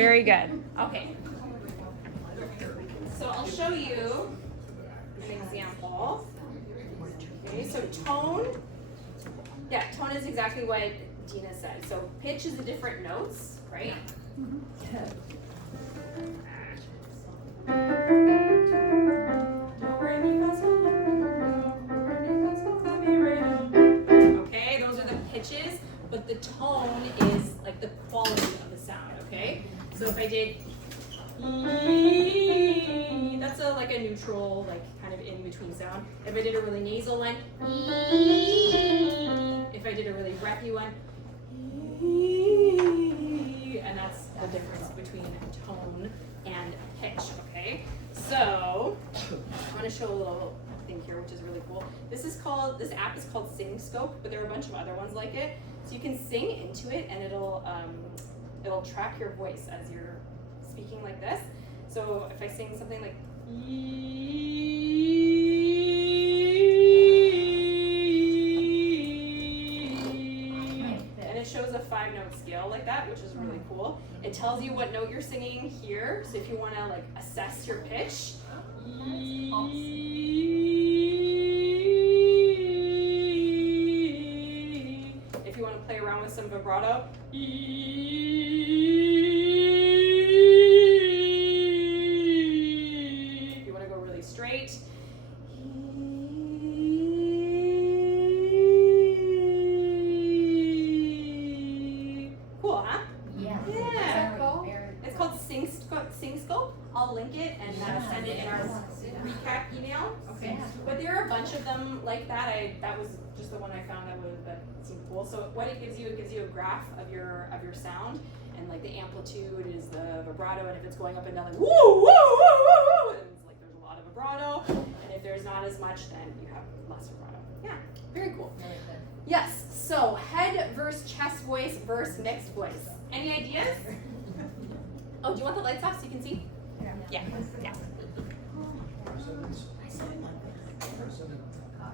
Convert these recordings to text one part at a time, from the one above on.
Very good. Okay. So I'll show you an example. Okay, so tone. Yeah, tone is exactly what Dina said. So pitch is the different notes, right? Okay, those are the pitches, but the tone is like the quality of the sound, okay? So if I did that's like a neutral, like kind of in between sound. If I did a really nasal one, if I did a really breathy one, and that's the difference between tone and pitch, okay? So I want to show a little thing here, which is really cool. This app is called SingScope, but there are a bunch of other ones like it. So you can sing into it, and it'll track your voice as you're speaking like this. So if I sing something like and it shows a 5-note scale like that, which is really cool. It tells you what note you're singing here. So if you want to like assess your pitch, if you want to play around with some vibrato, if you want to go really straight, cool, huh? Yeah. Yeah. It's called SingScope. I'll link it and send it in our recap email. Okay. But there are a bunch of them like that. That was just the one I found that seemed cool. So what it gives you a graph of your sound, and like the amplitude is the vibrato, and if it's going up and down like woo woo woo woo woo, then it's like there's a lot of vibrato, and if there's not as much, then you have less vibrato. Yeah, very cool. Yes. So head versus chest voice versus mixed voice. Any ideas? Oh, do you want the lights off so you can see? Yeah. Yeah.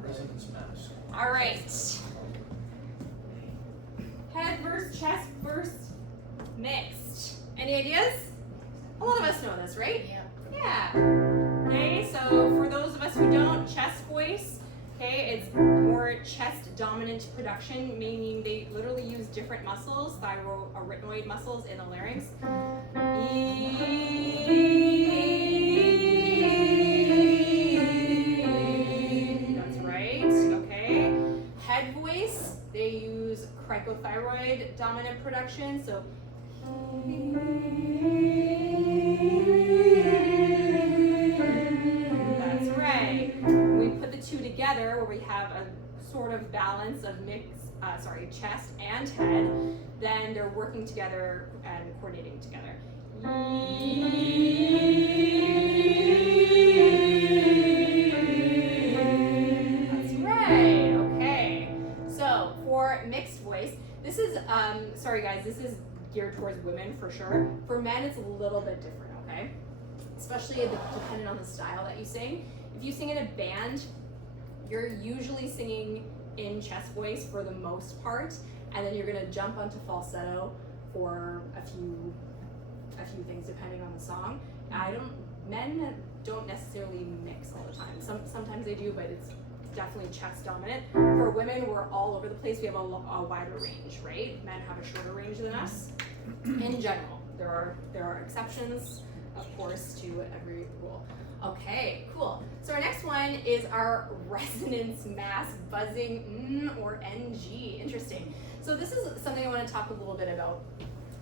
President's mask. All right. Head versus chest versus mixed. Any ideas? A lot of us know this, right? Yeah. Okay, so for those of us who don't, chest voice, okay, it's more chest dominant production, meaning they literally use different muscles, thyroid muscles in the larynx. That's right, okay. Head voice, they use cricothyroid dominant production, so that's right. When we put the two together, where we have a sort of balance of chest and head, then they're working together and coordinating together. That's right. Okay. So for mixed voice, this is sorry guys, this is geared towards women for sure. For men, it's a little bit different. Okay, especially depending on the style that you sing. If you sing in a band, you're usually singing in chest voice for the most part, and then you're gonna jump onto falsetto for a few things depending on the song. Men don't necessarily mix all the time. Sometimes they do, but it's definitely chest dominant. For women, we're all over the place. We have a wider range, right? Men have a shorter range than us. In general, there are exceptions, of course, to every rule. Okay, cool. So our next one is our resonance mask buzzing or NG. Interesting. So this is something I want to talk a little bit about,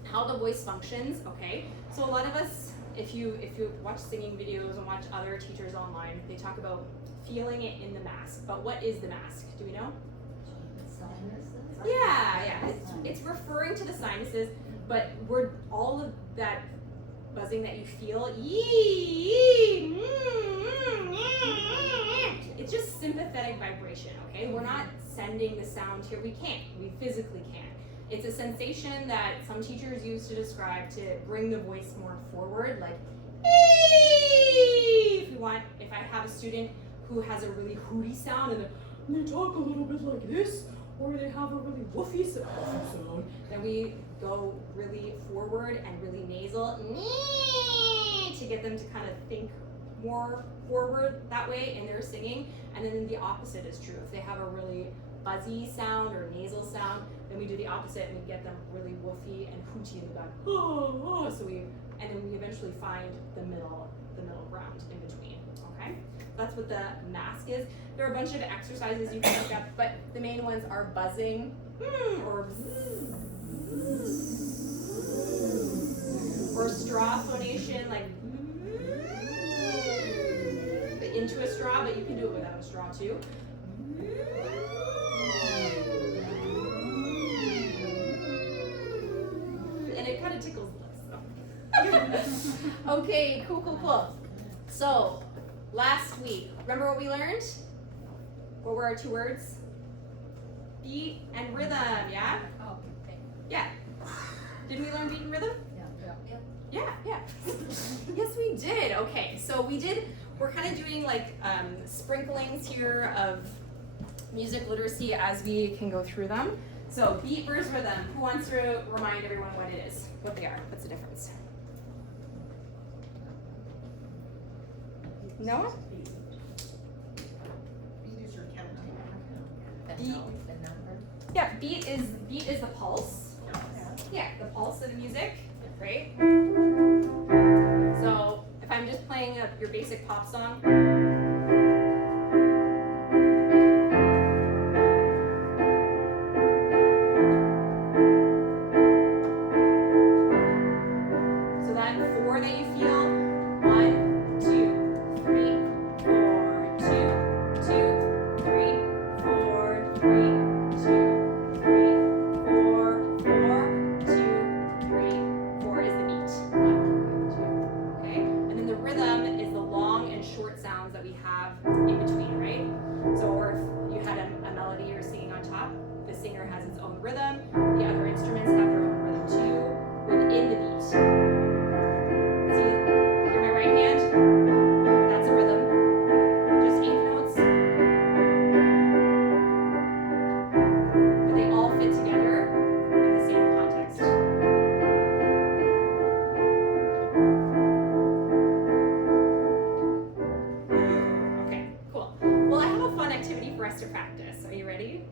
how the voice functions. Okay, so a lot of us, if you watch singing videos and watch other teachers online, they talk about feeling it in the mask. But what is the mask? Do we know? Yeah. It's referring to the sinuses, but we're all of that buzzing that you feel. It's just sympathetic vibration. Okay, we're not sending the sound here. We can't. We physically can't. It's a sensation that some teachers use to describe to bring the voice more forward, like if I have a student who has a really hooty sound and they talk a little bit like this, or they have a really woofy sound, then we go really forward and really nasal to get them to kind of think more forward that way in their singing. And then the opposite is true. If they have a really buzzy sound or nasal sound, then we do the opposite and we get them really woofy and hooty in the back. And then we eventually find the middle ground in between. Okay, that's what the mask is. There are a bunch of exercises you can look up, but the main ones are buzzing or or straw phonation, like into a straw, but you can do it without a straw too. And it kind of tickles the lips. So. Okay, cool. So, last week, remember what we learned? What were our 2 words? Beat and rhythm, yeah? Oh, okay. Yeah. Did we learn beat and rhythm? Yeah. Yeah. Yes, we did. Okay, so we're kind of doing like sprinklings here of music literacy as we can go through them. So beat versus rhythm. Who wants to remind everyone what it is? What they are? What's the difference? No? Beat is your counting. Beat. The number. Yeah, beat is the pulse. Yeah, the pulse of the music, right? So if I'm just playing your basic pop song. So that 4 that you feel, 1, 2, 3, 4, 2, 2, 3, 4, 3, 2, 3, 4, 4, 2, 3, 4 is the beat. 1, 2. Okay? And then the rhythm is the long and short sounds that we have in between, right? So or if you had a melody you're singing on top, the singer has its own rhythm, the other instruments have their own rhythm too within the beat. See, hear my right hand? That's a rhythm. Just 8 notes. But they all fit together in the same context. Okay, cool. Well, I have a fun activity for us to practice. Are you ready?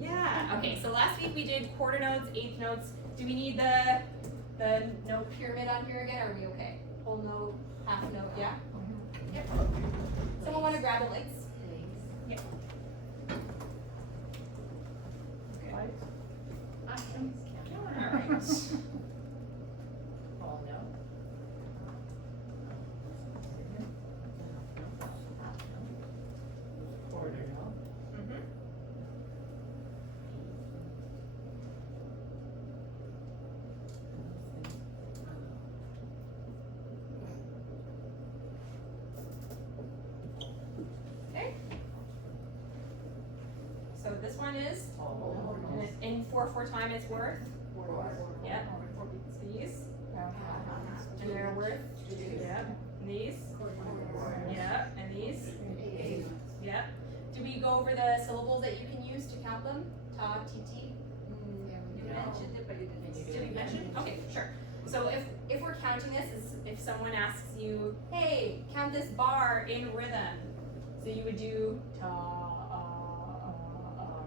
Yeah. Okay, so last week we did quarter notes, eighth notes. Do we need the note pyramid on here again? Or are we okay? Whole note, half note, yeah? Yep. Someone want to grab a lights? Yep. Okay. All right. Oh, no. Quarter note. Mm-hmm. Okay. So this one is in 4/4 time it's worth. Yep. These. And they're worth. Yep. And these. Yep. And these. Yep. Do we go over the syllables that you can use to count them? Ta, ti, ti. You mentioned it, but you didn't. Did we mention? Okay, sure. So if we're counting this, is if someone asks you, hey, count this bar in rhythm. So you would do ta,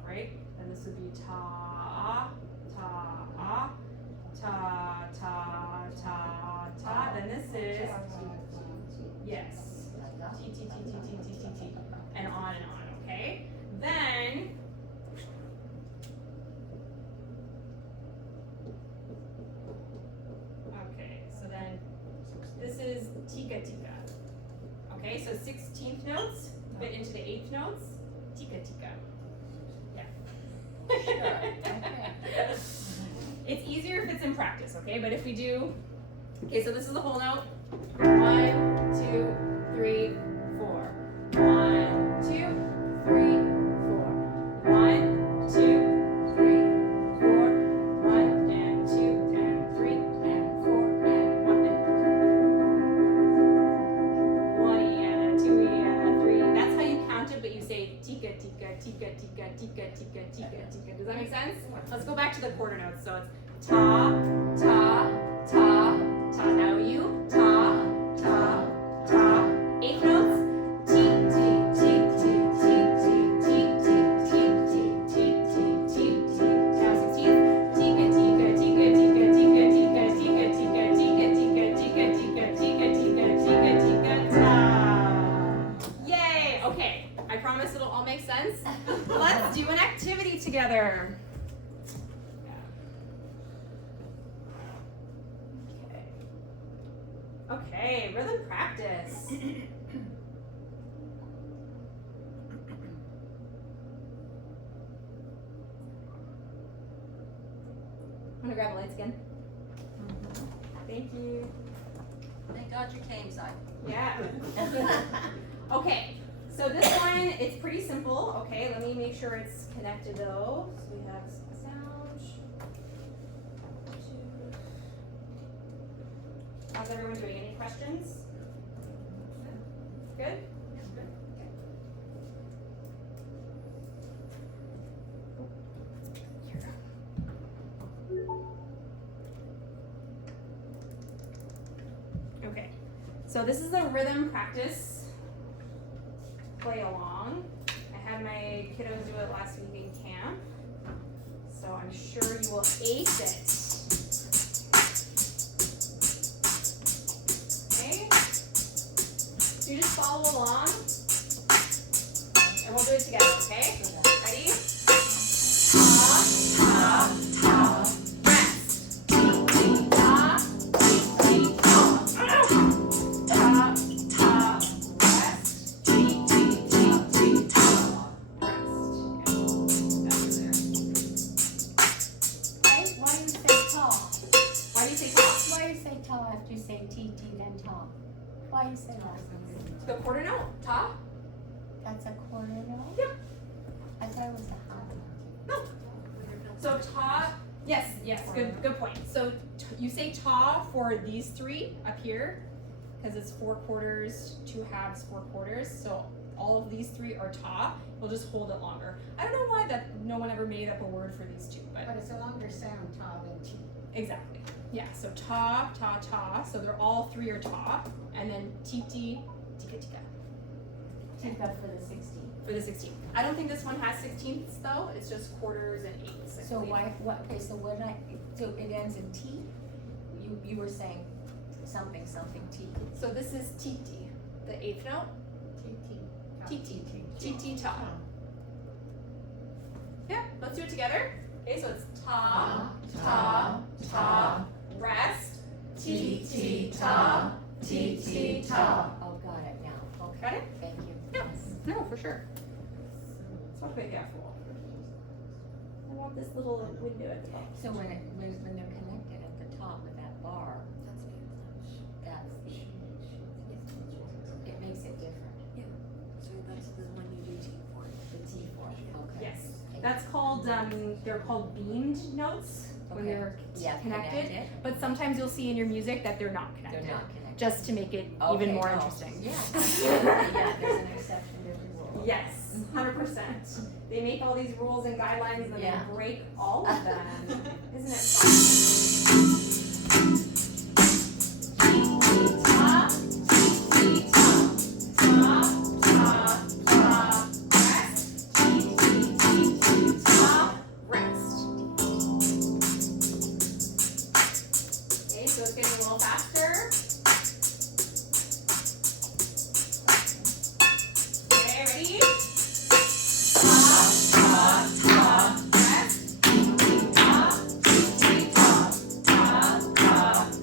right? And this would be ta, ta, ta, ta, ta, ta. Then this is, yes, t, t, t, t, t, t, t, t, and on, okay? Then, okay, so then this is tika tika. Okay, so 16th notes fit into the 8th notes, tika tika. Yeah. Sure, okay. It's easier if it's in practice, okay? But if we do, okay, so this is the whole note. 1, 2, 3, 4. 1, 2, 3, 4. 1, 2, 3, 4. 1 and 2 and 3 and 4 and 1 and 1 and 2 and 3. That's how you count it, but you say tika tika tika tika tika tika tika tika. Does that make sense? Let's go back to the quarter notes. So it's ta, ta, ta, ta. Now you, ta, ta, ta. 8 notes. Ti, ti, ti, ti, ti, ti, ti, ti, ti, ti, ti, ti, ti. Now 16. Tika, tika, tika, tika, tika, tika, tika, tika, tika, tika, tika, tika, tika, tika, tika, ta. Yay! Okay, I promise it'll all make sense. Let's do an activity together. Okay, rhythm practice. Want to grab the lights again? Thank you. Thank God you came, Si. Yeah. Okay, so this one, it's pretty simple. Okay, let me make sure it's connected though. So we have sound. How's everyone doing? Any questions? Good? Okay, so this is the rhythm practice play along. I had my kiddos do it last week in camp, so I'm sure you will ace it. Okay, so you just follow along, and we'll do it together, okay? Ready? Ta, ta, ta, rest. Ta, ta, ta, rest. Why do you say tall? Why do you say ta? Why do you say tall after you say T, then tall? Why do you say that? The quarter note, ta? That's a quarter note? Yep. I thought it was a half. No. So ta, yes, good point. So you say ta for these three up here, because it's 4 quarters, 2 halves, 4 quarters. So all of these three are ta. We'll just hold it longer. I don't know why that no one ever made up a word for these two, but But it's a longer sound, ta, than T. exactly. Yeah, so ta, ta, ta. So they're all 3 are ta, and then ti, tika, tika. Tika for the 16. For the 16. I don't think this one has 16ths though. It's just quarters and 8ths. I So believe. okay, so so it ends in T? You were saying something T. So this is titi, the 8th note. Titi, titi, ta. Yeah, let's do it together. Okay, so it's ta, ta, ta, rest, ti, ti, ta, ti, ti, ta. Oh, got it now. Okay. Got it? Thank you. Yeah. Yes. No, for sure. So be careful. I want this little window at the bottom. So when they're connected at the top with that bar, that's it makes it different. So that's the one you do T for. The T4. Okay. Yes. That's called, they're called beamed notes when Okay. they're Yeah, connected. But sometimes you'll see in your music that they're not They're connected. not connected. Just to make it Okay, even more no. interesting. Yeah. Yeah, there's an exception to every rule. Yes, 100%. They make all these rules and guidelines and then Yeah. they break all of them. Isn't it fun? Ta, ti, ta. Ta, ta, ta, rest. Ti, ti, ti, ti, ta, rest. Okay, so it's getting a little faster. Okay, ready? Ta, ta, ta, rest. Ta, ta, ta, ta,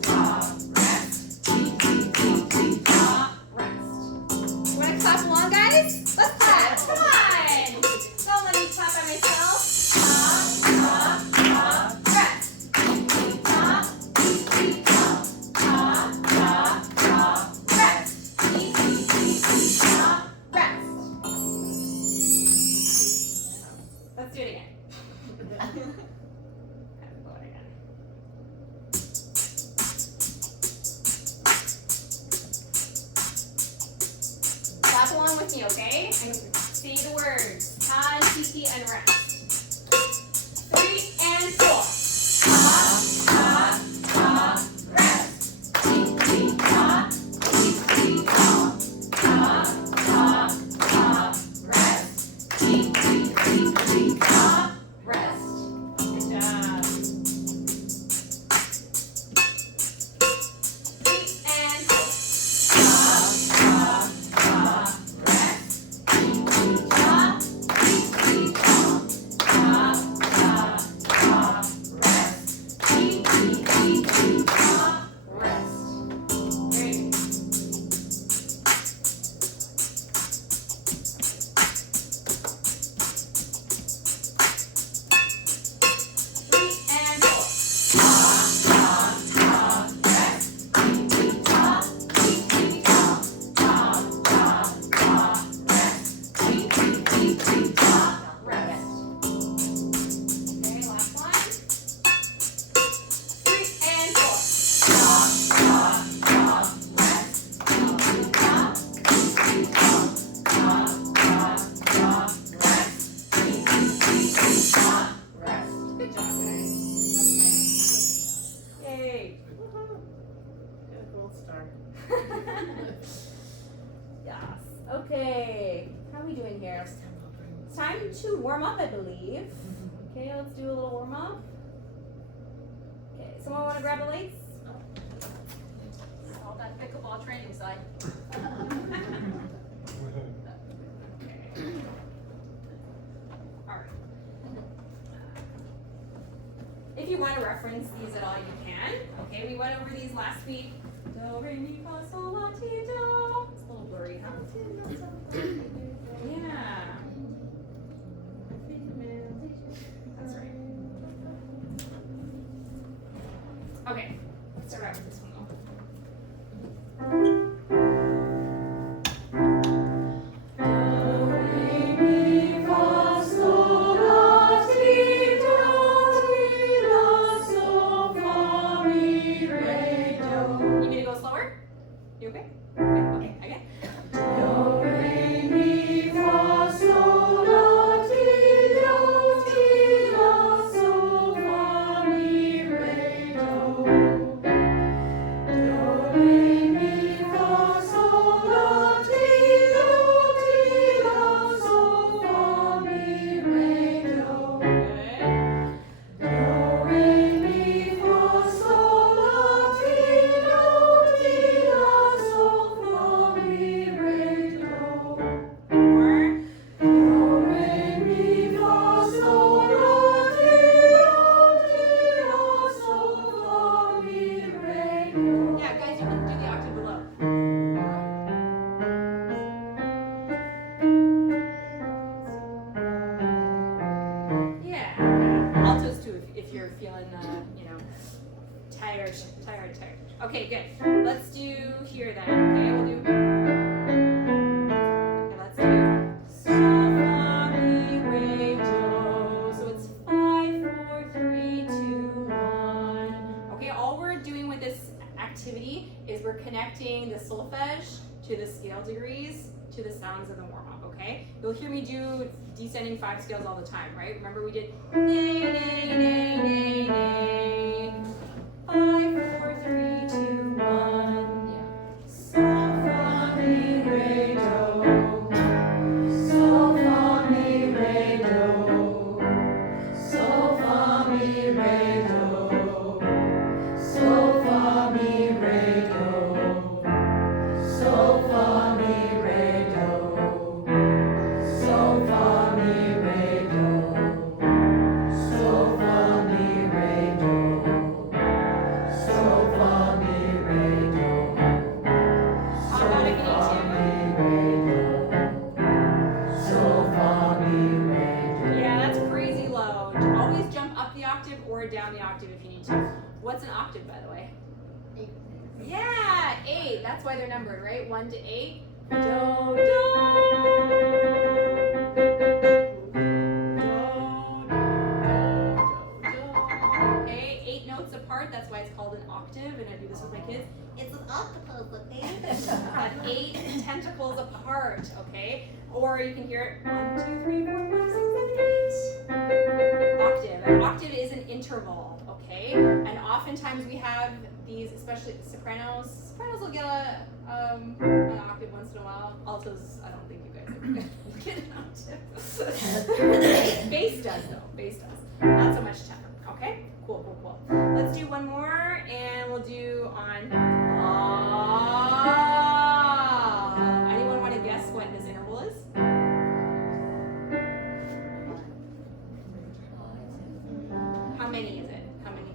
ta, rest. Ta, rest. You wanna clap along, guys? Let's clap. Come on. Don't let me clap by myself. Ta, ta, ta, rest. Ta, ta, ta, ta, ta, rest. Ta, rest. Let's do it again. Go again. Clap along with me, okay? And say the words. Ta, titi, and rest. 3 and 4. Ta, Yes. Okay. How are we doing here? It's time to warm up, I believe. Okay, let's do a little warm up. Okay, someone want to grab the lights? All that pickleball training side. Alright. If you want to reference these at all, you can. Okay, we went over these last week. Do, re, mi, fa, sol, la, ti, do. It's a little blurry, huh? Yeah. That's right. Okay, let's start out with this one though. You need to go slower? You okay? Okay, again. Yeah, guys, you can do the octave below. Yeah. Altos too, if you're feeling, tired. Okay, good. Let's do here then. Okay, we'll do. Okay, let's do sol, fa, mi, re, do. So it's 5, 4, 3, 2, 1. Okay, all we're doing with this activity is we're connecting the solfege to the scale degrees to the sounds of the warm-up, okay? You'll hear me do descending 5 scales all the time, right? Remember we did nay, nay, nay, nay, nay. 5, 4, 3, 2, 1. Yeah. Sol, fa, mi, re, do. Sol, fa, mi, re, do. Sol, fa, mi, re, do. Sol, fa, mi, re, do. Sol, fa, mi, re, do. Sol, fa, mi, re, do. Sol, fa, mi, re, do. Sol, fa, mi, re, do. How about if you need Sol, fa, mi, re, do. Yeah, that's crazy low. Always jump up the octave or down the octave if you need to. What's an octave, by the way? 8. Yeah, 8. That's why they're numbered, right? 1 to 8. Do, do. Okay, 8 notes apart. That's why it's called an octave. And I do this with my kids. It's an octopus, okay? 8 tentacles apart, okay? Or you can hear it 1, 2, 3, 4, 5, 6, 7, 8. Octave. An octave is an interval, okay? And oftentimes we have these, especially sopranos. Sopranos will get an octave once in a while. Altos, I don't think you guys ever get an octave. Bass does though. Bass does. Not so much tenor. Okay? Cool. Let's do one more, and we'll do on ah. Anyone want to guess what this interval is? How many is it? How many?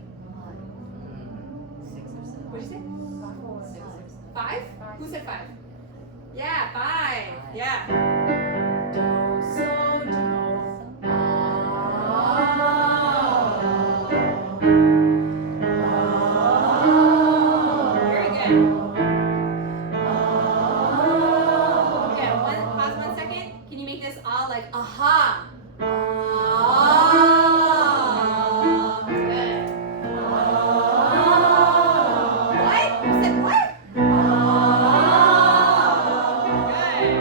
6 or 7. What did you say? 6 or 7. 5? Who said 5? Yeah, 5. Yeah. Do, so, do, ah. Very good. Okay, pause 1 second. Can you make this ah like aha? Good. What? You said what? Good.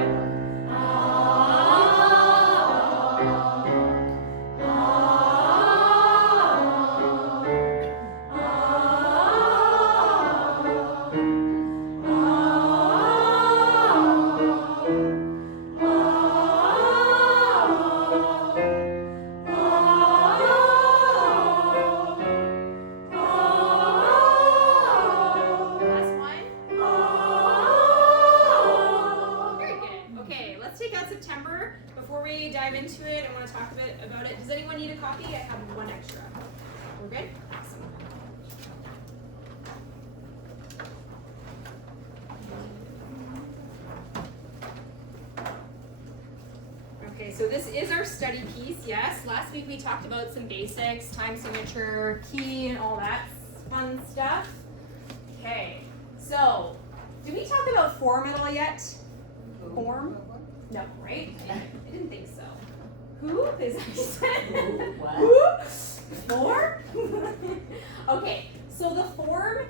into it. I want to talk a bit about it. Does anyone need a copy? I have one extra. We're good? Awesome. Okay, so this is our study piece, yes. Last week we talked about some basics, time signature, key, and all that fun stuff. Okay, so did we talk about form at all yet? Form? No, right? I didn't think so. Who? Is that what you said? What? Who? Form? Okay, so the form,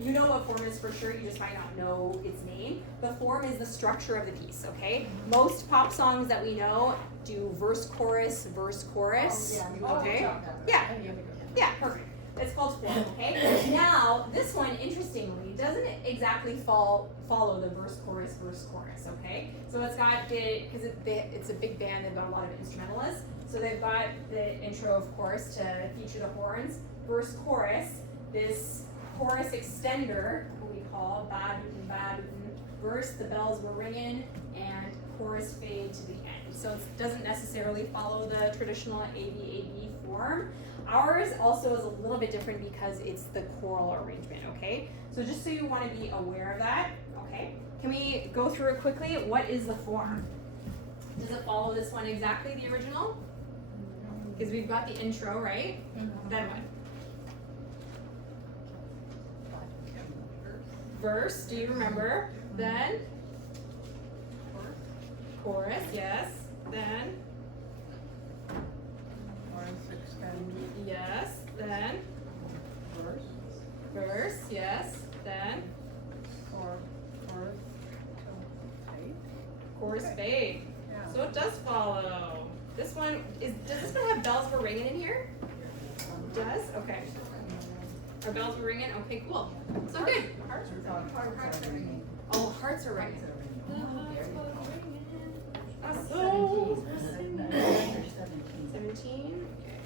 you know what form is for sure, you just might not know its name. The form is the structure of the piece, okay? Most pop songs that we know do verse, chorus, okay? Yeah, perfect. It's called form, okay? Now, this one, interestingly, doesn't exactly follow the verse, chorus, okay? So it's got because it's a big band, they've got a lot of instrumentalists. So they've got the intro, of course, to feature the horns. Verse, chorus, this chorus extender, what we call bad, verse, the bells were ringing, and chorus fade to the end. So it doesn't necessarily follow the traditional ABAB form. Ours also is a little bit different because it's the choral arrangement, okay? So just so you want to be aware of that, okay? Can we go through it quickly? What is the form? Does it follow this one exactly, the original? Because we've got the intro, right? Then what? Verse, do you remember? Then? Chorus, yes. Then? Yes. Then? Verse, yes. Then? Chorus fade. So it does follow. This one does this one have bells were ringing in here? It does? Okay. Our bells were ringing? Okay, cool. So good. Oh, hearts are ringing. So 17. Okay.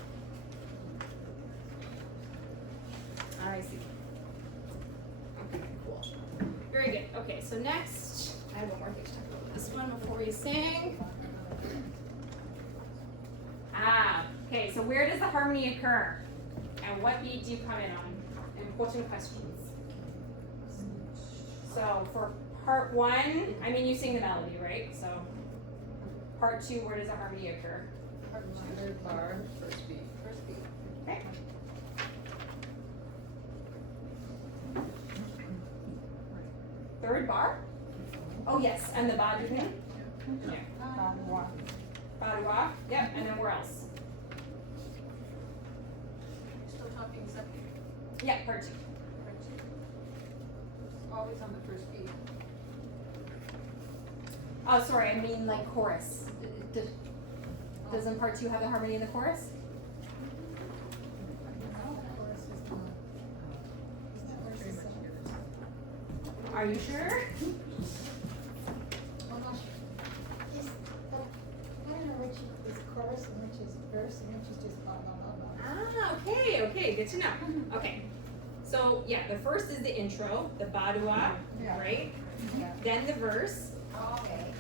I see. Okay, cool. Very good. Okay, so next, I have one more thing to talk about this one before we sing. Okay, so where does the harmony occur? And what beat do you come in on? Important questions. So for part one, I mean you sing the melody, right? So part two, where does the harmony occur? Third bar, first beat. Okay. Third bar? Oh yes, and the badouin? Yeah. Badouin, yep, and then where else? Still talking second. Yeah, part two. Always on the first beat. Oh, sorry, I mean like chorus. Doesn't part two have the harmony in the chorus? Are you sure? I'm not sure. Yes, but I don't know which is chorus and which is verse and which is just blah, blah, blah, blah. Okay, good to know. Okay, so yeah, the first is the intro, the badouin, right? Yeah. Then the verse Okay.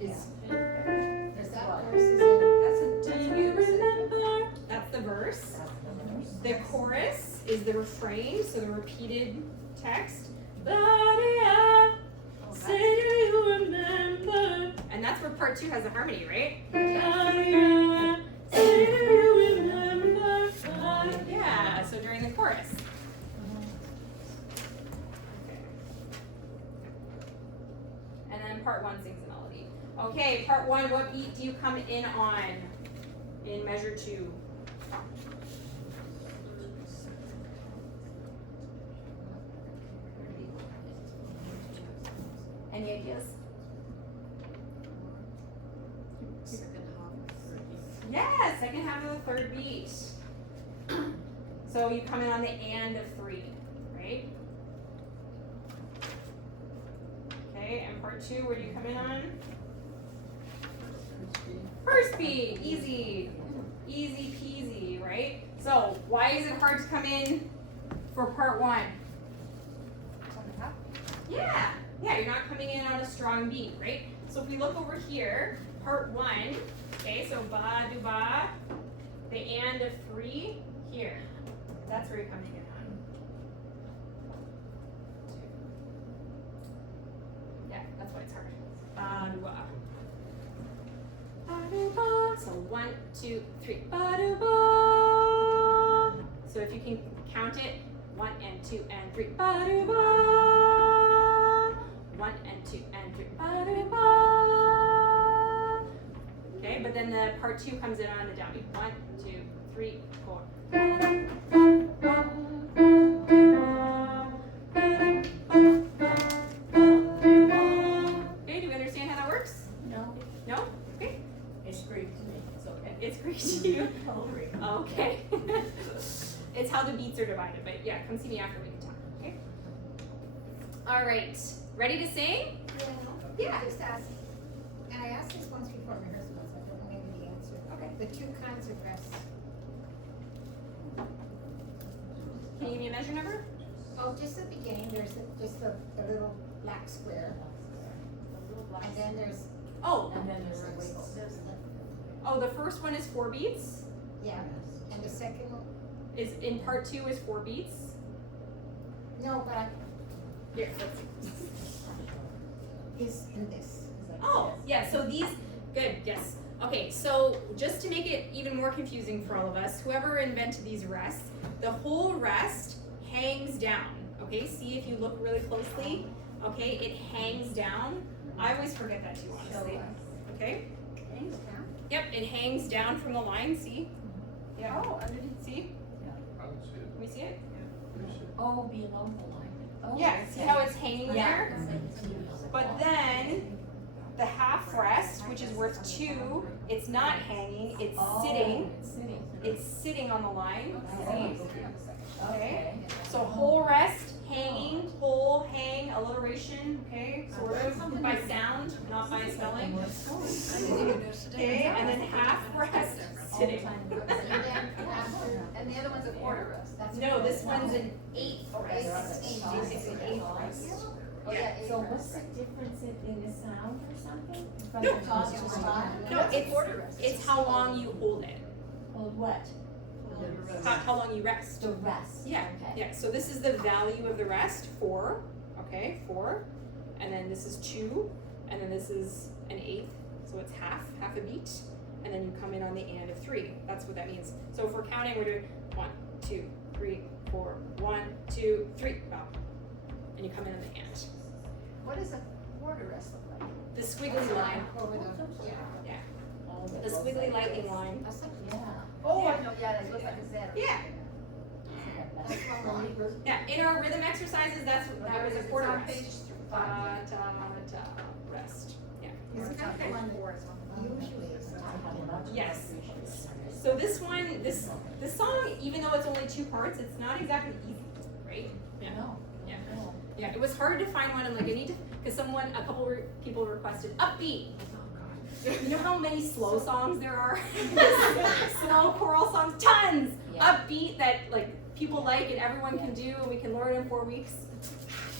is. There's That what? verse is in, Do you remember? That's the verse. The chorus is the refrain, so the repeated text. Ba-de-ya, say do you remember? And that's where part two has the harmony, right? Ba-de-ya, say do you remember? Yeah, so during the chorus. Okay. And then part one sings the melody. Okay, part one, what beat do you come in on in measure two? Any ideas? Second half, third beat. Yeah, second half of the third beat. So you come in on the and of three, right? Okay, and part two, where do you come in on? First beat. First beat, easy. Easy peasy, right? So why is it hard to come in for part one? It's on the top. Yeah, you're not coming in on a strong beat, right? So if we look over here, part 1. Okay, so ba do ba. The and of 3 here. That's where you're coming in on. Yeah, that's why it's hard. Ba do ba. Ba do ba. So 1, 2, 3. Ba do ba. So if you can count it, 1 and 2 and 3. Ba do ba. 1 and 2 and 3. Ba do ba. Okay, but then the part 2 comes in on the downbeat. 1, 2, 3, 4. Okay, do we understand how that works? No, No? Okay. it's Greek to me, it's okay. It's Greek to you? Totally. Okay. It's how the beats are divided, but yeah, come see me after we can talk, okay? All right, ready to sing? Yeah. I just asked, and I asked this once before rehearsal, so I don't know maybe the answer. Okay. The 2 kinds of rests. Can you give me a measure number? Oh, just the beginning, there's just the little black square. And then there's, Oh, And then there's the wiggle. oh, the first one is 4 beats. yeah, and the second one, Is in part 2 is 4 beats. no, but Here, let's see. is in this. Oh, yeah, so these, good, yes. Okay, so just to make it even more confusing for all of us, whoever invented these rests, the whole rest hangs down. Okay, see if you look really closely. Okay, it hangs down. I always forget that too, honestly. Okay? Hangs down. Yep, it hangs down from the line, see? Yeah. Oh, underneath, see? I don't see it. Can we see it? Oh, below the line. Oh, Yeah, see how it's hanging Yeah. there? But then, the half rest, which is worth 2, it's not hanging, it's sitting. It's sitting. It's sitting on the line, see? Okay. So whole rest, hanging, whole, hang, alliteration, okay, sort of, by sound, not by spelling. I didn't even notice the Okay, and then half rest, sitting. And then after, And the other one's a quarter rest. that's. No, this one's an 8th Okay, rest. it's It's an 8th rest. Oh, yeah, eight So rest. what's the difference in the sound or something? From No. the top to the bottom? No, That's a quarter rest. it's how long you hold it, Hold what? how long you rest. The rest. Yeah, Okay. yeah, so this is the value of the rest, 4, okay, 4, and then this is 2, and then this is an 1/8, so it's half a beat, and then you come in on the and of 3, that's what that means. So if we're counting, we're doing 1, 2, 3, 4, 1, 2, 3, bow, and you come in on the and. What does a quarter rest look like? The squiggly line, Over the, yeah. Oh, that the goes squiggly like lightning this. line. That's like, Yeah. Oh, Yeah. I know, yeah, it looks like a Z. Yeah, that's how long. yeah, in our rhythm exercises, that was a quarter It's on rest. page Da, 5. da, da, rest, yeah. Isn't that the one that usually is? Yes. So this one, this song, even though it's only 2 parts, it's not exactly easy, right? Yeah. No. Yeah. No. Yeah, it was hard to find one. I'm like, I need to, because a couple people requested upbeat. You know how many slow songs there are? Slow choral songs, tons. Yeah. Upbeat that like people like and everyone can do, and we can learn in 4 weeks.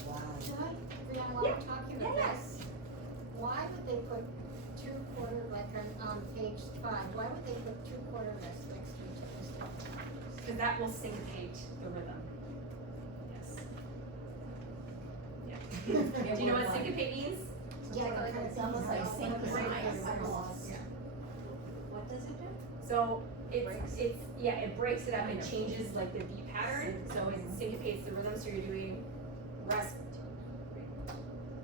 Wow. Should I, Brianna, while Yeah. we're talking Yeah, about yeah. this, why would they put 2 quarter, like on page 5, why would they put 2 quarter rests next to each other? Because that will syncopate the rhythm. Yes. Yeah. Do you know what syncopate means? Yeah, like It's almost like synchronized. What does it do? So it breaks it up and changes like the beat pattern. So it syncopates the rhythm. So you're doing rest.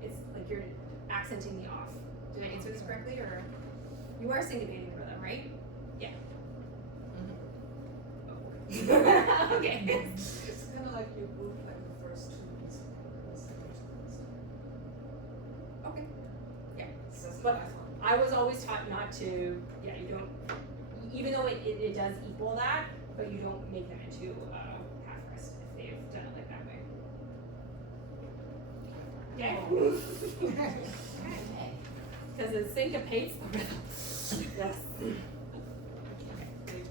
It's like you're accenting the off. Did I answer this correctly, or you are syncopating the rhythm, right? Yeah. Okay. It's kind of like you move like the first 2 beats and the second 2 beats. Okay. Yeah. That's But what I thought. I was always taught not to. Yeah, you don't. Even though it does equal that, but you don't make them into half rest if they've done it like that way. Okay. Okay. Because it syncopates the rhythm. Yes.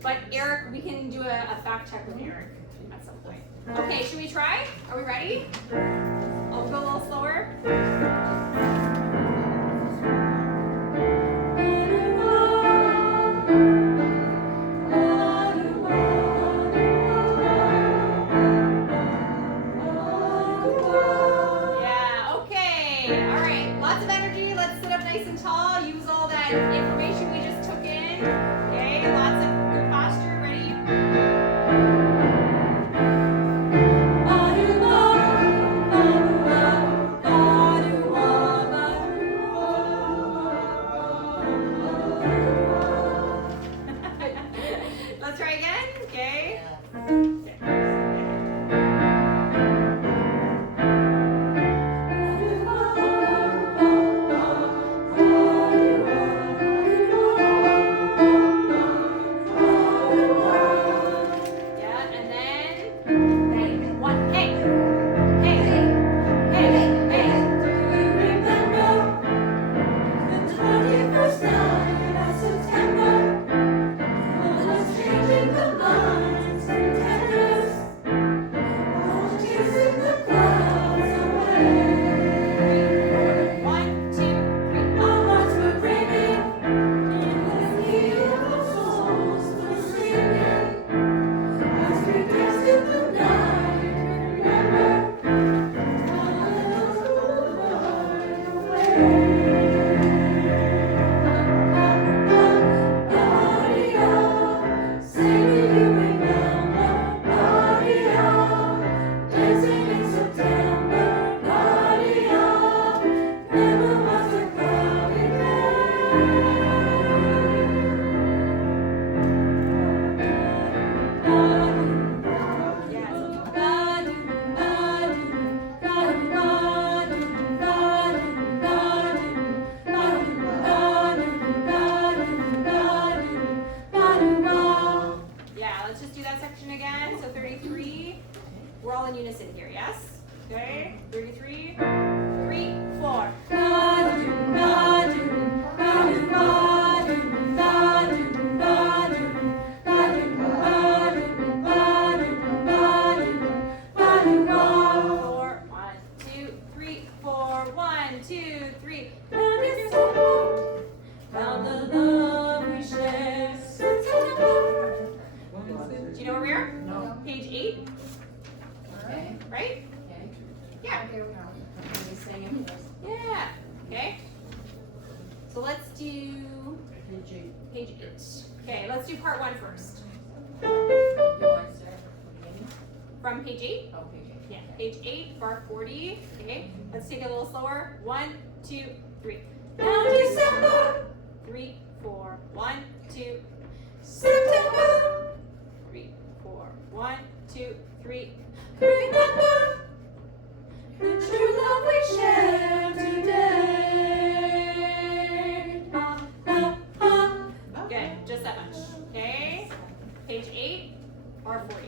But Eric, we can do a fact check with Eric at some point. Okay, should we try? Are we ready? I'll go a little slower. that information we just took in. Okay, lots of good posture. Ready? Let's try again. Okay. Yeah, and then one. Hey, hey, hey, hey. Do you remember the 21st night of September? All was changing the minds and tenders, all chasing the clouds away. 1, 2, 3. Our hearts were breaking, and the evil souls were sleeping. As we danced in the night, remember, singing you remember, dancing in September, never was a cloudy Yeah, let's just do that section again. So 33. We're all in unison here, yes? Okay. 33. 3, 4. Four. 1, 2, 3, 4. 1, 2, 3. Found the love we share. Do you know where we are? No. Page 8, Okay. right? Okay. Yeah. Okay, we're now. Okay, saying it first. Yeah. Okay. So let's do page 8. Okay, let's do part 1 first. You want to start from the beginning? From page 8. Oh, page 8. Yeah, page 8, bar 40. Okay, let's take it a little slower. 1, 2, 3. Now December, 3, 4. 1, 2, September, 3, 4. 1, 2, 3. remember the true love we share today. Good, just that much. Okay, page 8, bar 40.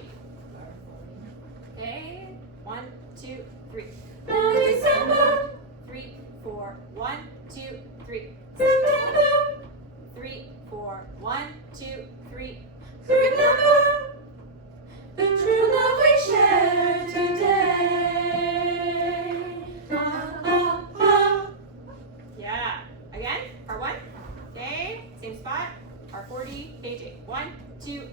Okay, 1, 2, 3. Now December, 3, 4. 1, 2, 3. September, 3, 4. 1, 2, 3. remember the true love we share today. Yeah. Again, part 1. Okay, same spot. Part 40, page 8. 1, 2,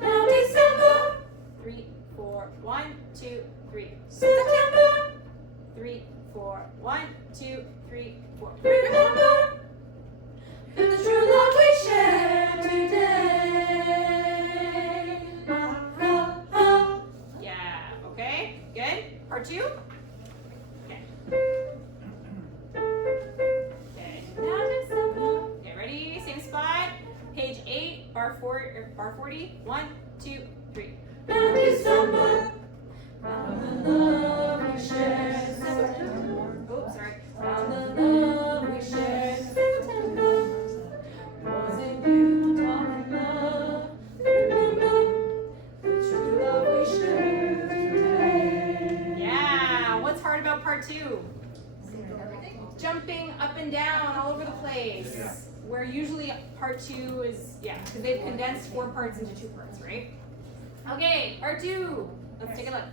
Now December, 3, 4. 1, 2, 3. September, 3, 4. 1, 2, 3, 4. remember the true love we share today. Yeah. Okay. Good. Part 2. Okay. Okay. Now December, Okay. Ready? Same spot. Page 8, bar 40. 1, 2, 3. now December, found the love we share. September, Oops, sorry. found the love we share. September, was it you talking love? Remember the true love we share today. Yeah. What's hard about part 2? Everything. Jumping up and down all over the place. Where usually part 2 is, yeah, because they've condensed 4 parts into 2 parts, right? Okay, part 2. Let's take a look.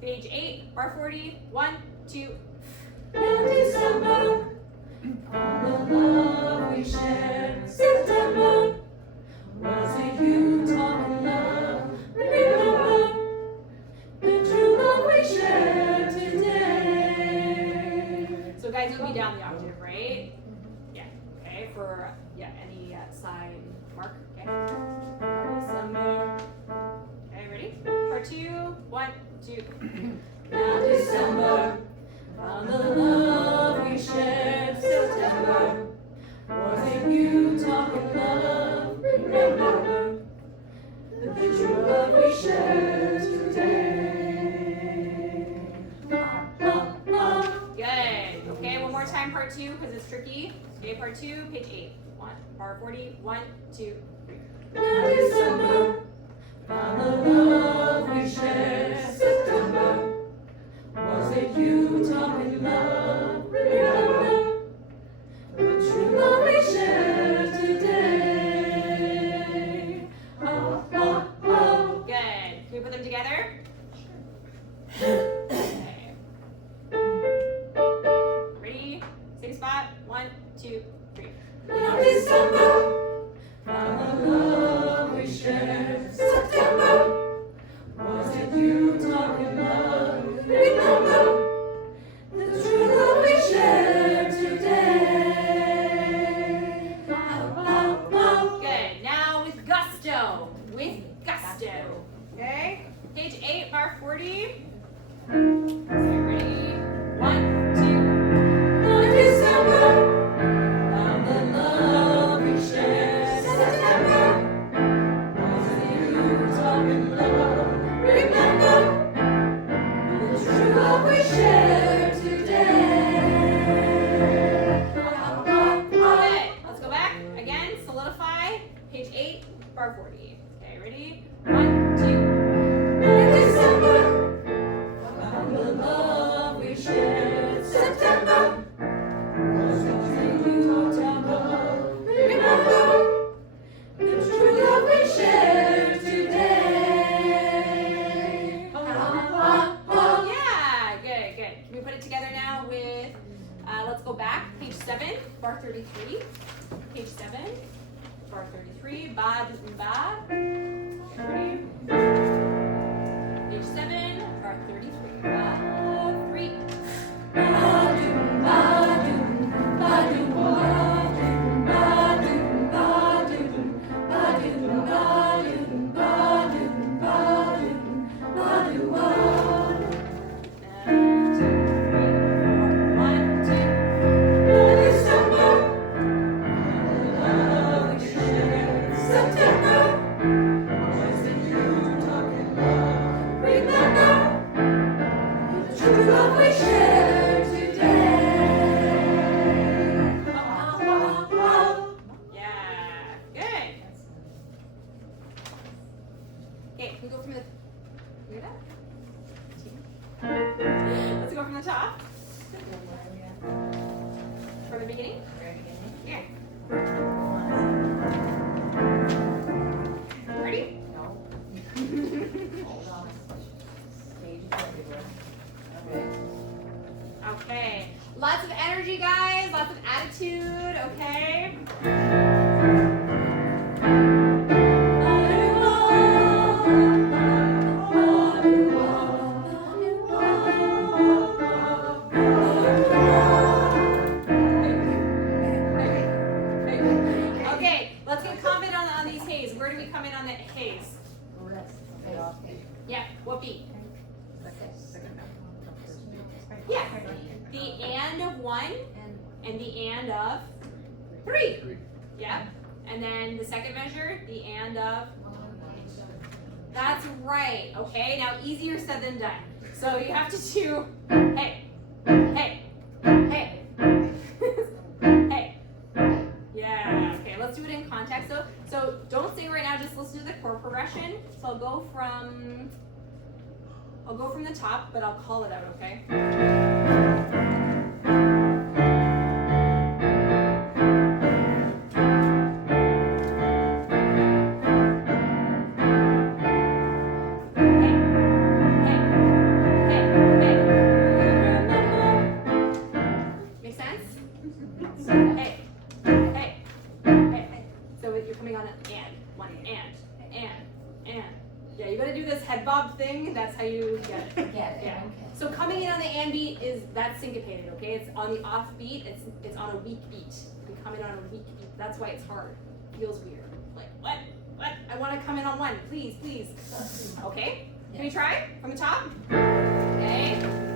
Page 8, bar 40. 1, 2. Now December, found the love we share. September, was it you talking love? Remember the true love we share today. So guys, you'll be down the octave, right? Yeah. Okay. for any sign mark. Okay. Now December. Okay, ready? Part 2. 1, 2. Now December, found the love we shared. September, was it you talking love? Remember the true love we shared today. Good. Okay, one more time, part 2, because it's tricky. Okay, part 2, page 8. Part 40. 1, 2, 3. Now December, found the love we shared. September, was it you talking love? Remember the true love we shared today. Oh, oh, oh. Good. Can we put them together? Okay. Ready? Same spot. 1, 2, 3. Now December, found the love we shared. September, was it you talking love? Remember the true love we shared today. Oh, oh, oh. Good. Now with gusto. With gusto. Okay? Page 8, bar 40. Okay, ready? 1, 2. Now December, found the love we shared. September, was it you talking love? Remember the true love we shared today. Oh, oh, oh. Good. Let's go back. Again, solidify. Page 8, bar 40. Okay, ready? 1, 2. In December, found the love we shared. September, was it you talking love? Remember the true love we shared today. Oh, oh, oh. Yeah, good, good. Can we put it together now with, let's go back, page 7, bar 33. Page 7, bar 33, ba, ba. Okay, ready? Page 7, bar 33, ba, 3. Ba-doom, ba-doom, ba-doom, ba-doom, ba-doom, ba-doom, ba-doom, ba-doom, ba-doom, ba-doom, ba-doom, ba. 2, 3, 4, 1, 2. Now December, love we shared. September, was it you talking love? Remember the true love we shared today. Oh, oh, oh. Yeah, good. Okay, can we go from the, can we do that? Let's go from the top, from the beginning. Yeah. Ready? Okay. Lots of energy, guys. Lots of attitude. Okay. Okay. Let's get comment on these haze. Where do we come in on the haze? Yeah. What beat? Yeah. The and of 1 and the and of 3. Yeah. And then the second measure, the and of. That's right. Okay. Now easier said than done. So you have to do hey, hey, hey, hey. Yeah. Okay. Let's do it in context though. So don't say right now. Just listen to the chord progression. So I'll go from the top, but I'll call it out. Okay. Make sense? Hey, hey, hey. So you're coming on an and. One and. Yeah, you gotta do this head bob thing. That's how you get it. Get it, Yeah. okay. So coming in on the and beat that's syncopated, okay? It's on the off beat, it's on a weak beat. We come in on a weak beat. That's why it's hard. Feels weird. Like, what? What? I want to come in on one. Please, please. Okay? Can we try? From the top? Okay.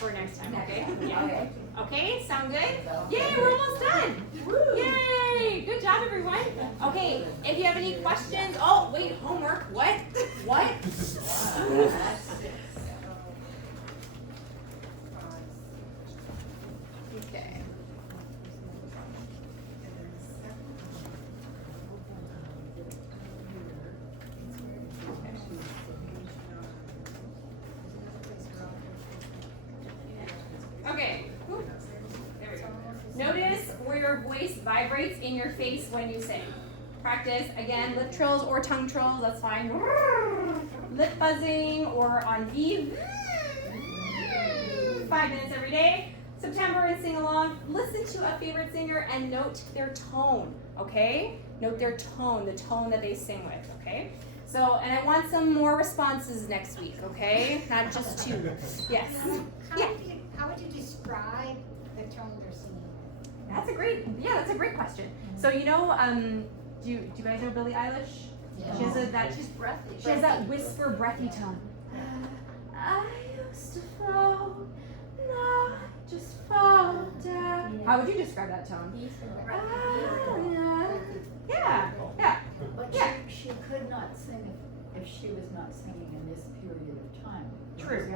for next time, okay? Yeah. Okay. Okay, sound good? Yay, we're almost done. Yay, good job everyone. Okay, if you have any questions, oh wait, homework, what? What? Okay. Okay. Whew. There we go. Notice where your voice vibrates in your face when you sing. Practice again, lip trills or tongue trills, that's fine. Lip buzzing or on V. 5 minutes every day. September and sing along. Listen to a favorite singer and note their tone, okay? Note their tone, the tone that they sing with, okay? So, and I want some more responses next week, okay? Not just 2. Yes. How would you describe the tone they're singing? That's a great question. So you know, do you guys know Billie Eilish? Yeah. She has that whisper, breathy tone. I used to fall, now I just fall down. How would you describe that tone? Yeah. But Yeah. she could not sing if she was not singing in this period of time. True.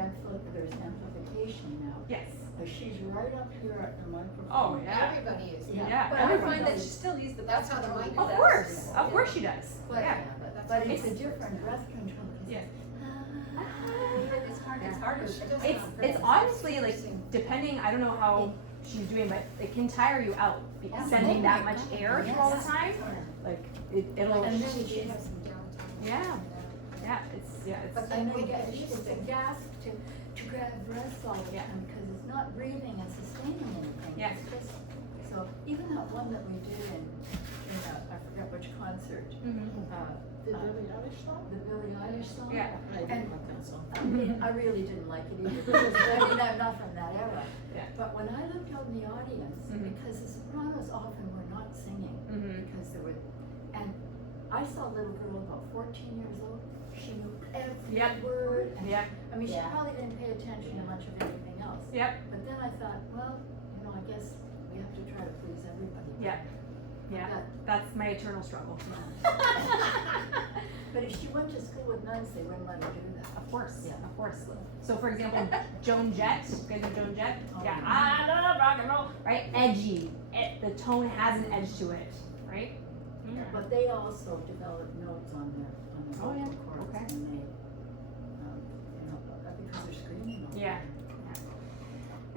There's amplification now. Yes. But she's right up here at the microphone. Oh yeah. Everybody is. Yeah. But I everyone find that does. she still needs the That's how the mic Of course she does. But, Yeah. But it's a different breath control. Yeah. It's hard. It's harder. It's honestly like depending. I don't know how she's doing, but it can tire you out sending that much air through all the time. Like it'll. And then She has some downtime. Yeah. It's. But And then we get, it's a gasp to grab breath all the time because it's not breathing and sustaining anything. Yeah. It's just, so even that one that we did in I forget which concert, Mhm. The Billie Eilish song? the Billie Eilish song. Yeah. I didn't like that song. I really didn't like it either, because I'm not from that era. Yeah. But when I looked out in the audience, Mhm. because the sopranos often were not singing, Mm-hmm. because there were, and I saw a little girl about 14 years old, she knew every Yep. word. And Yep. I mean, she Yeah. probably didn't pay attention to much of anything else. Yep. But then I thought, well, I guess we have to try to please everybody. Yeah. Yeah. But, That's my eternal struggle. but if she went to school with nuns, they wouldn't let her do that. Of course, Yeah. of course. So for example, Joan Jett, you guys know Joan Jett? Oh, Yeah, yeah. I love rock and roll, right? Edgy. The tone has an edge to it, right? But they also developed notes on their Oh, yeah. vocal cords, Okay. and they, because they're screaming. all the Yeah. time.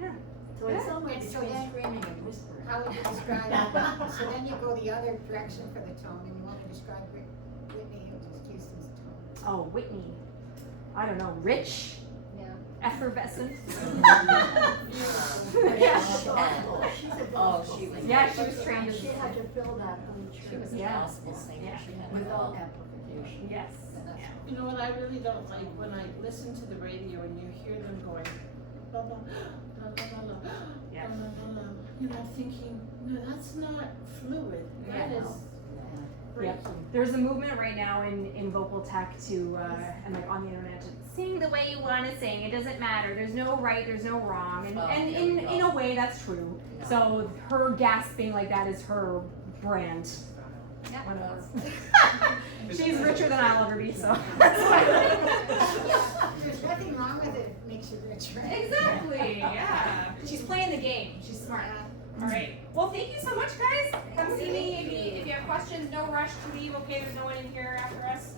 Yeah. So it's Yeah. somewhere And so between then- screaming and whispering. How would you describe it? So then you go the other direction for the tone, and you want to describe Whitney Houston's tone. Oh, Whitney. I don't know, rich, Yeah. effervescent. Yeah. She's a Oh, gospel she was- singer. Yeah, she was trained as She had to fill that whole She was a church Yeah. gospel singer, Yeah. she had without all. amplification. Yes. You know what I really don't like when I listen to the radio and you hear them going, la la, la la la la, Yeah. la la la, you know, thinking, no, that's not fluid. That Yeah. is breaking. There's a movement right now in vocal tech to, and like on the internet, to sing the way you want to sing. It doesn't matter. There's no right, there's no wrong. And, Oh, and yeah, in no. a way, that's true. No. So her gasping like that is her brand. Yeah. Whatever. She's richer than I'll ever be, so. Yeah, there's nothing wrong with it, it makes you richer. Exactly, yeah. She's playing the game. She's smart. Yeah. All right. Well, thank you so much, guys. Come see me if you have questions. No rush to leave. Okay, there's no one in here after us.